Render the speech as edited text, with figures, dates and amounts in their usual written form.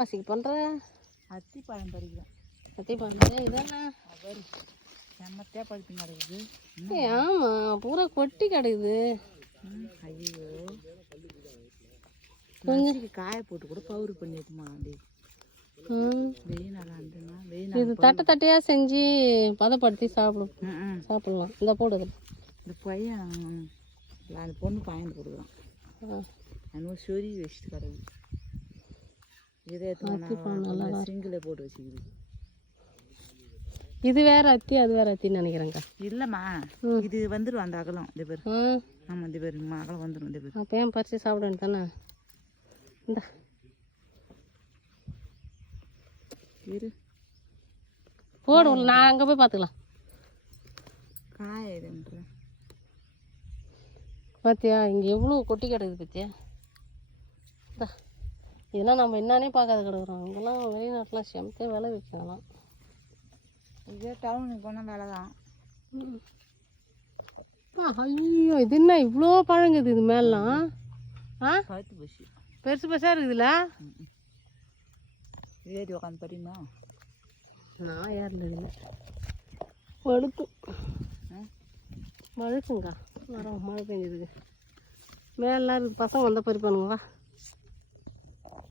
வாசிக்கு பண்ணுற அத்திப்பழம் பறிக்கிறோம். அத்திப்பழம் இதானே செம்மத்தியாக பழுத்து கிடக்குது. ஆமாம் பூரா கொட்டி கிடக்குது. ஐயோ கொஞ்சம் காய போட்டு கூட பவுரு பண்ணிட்டுமா அப்படி வெயில் நல்லா இருந்துன்னா வெயில் இது தட்டை தட்டையாக செஞ்சு பதப்படுத்தி சாப்பிடலாம். இந்த போடுது இந்த பையன் அந்த பொண்ணு பாயந்து கொடுக்குறான். அது சொறி வச்சுட்டு கிடக்குது. இதே சிங்கில் போட்டு வச்சுக்குது. இது வேற அத்தி அது வேற அத்தின்னு நினைக்கிறேங்க்கா. இல்லைம்மா இது வந்துடும் அந்த அகலம். இந்த பேர் ஆமாம் இந்த பேர் அகலம் வந்துடும். இந்த பேர் அப்போ ஏன் பறித்து சாப்பிட வேண்டியதானே. இந்த இரு போடுவோம். நான் அங்கே போய் பார்த்துக்கலாம். காய இதுன்ற பார்த்தியா இங்கே எவ்வளோ கொட்டி கிடக்குது பார்த்தியா. இதெல்லாம் நம்ம என்னன்னே பார்க்காத கிடக்குறோம். இங்கெல்லாம் வெளிநாட்டில் செமத்தே விலை விற்கிறாங்களாம். இதே டவுனுக்கு போனால் விலை தான். ஐயோ இது என்ன இவ்வளோ பழங்குது இது மேலாம். பழுத்து போச்சு. பெருசு பெருசாக இருக்குதுல்ல. ஏறி உட்காந்து படிமா. நான் ஏறினதில்லை. வழுக்கும் வழுக்குங்கக்கா. வரோம் மழை பெஞ்சதுக்கு மேலாம் இருக்குது. பசங்க வந்தால் பறிப்பானுங்க வா.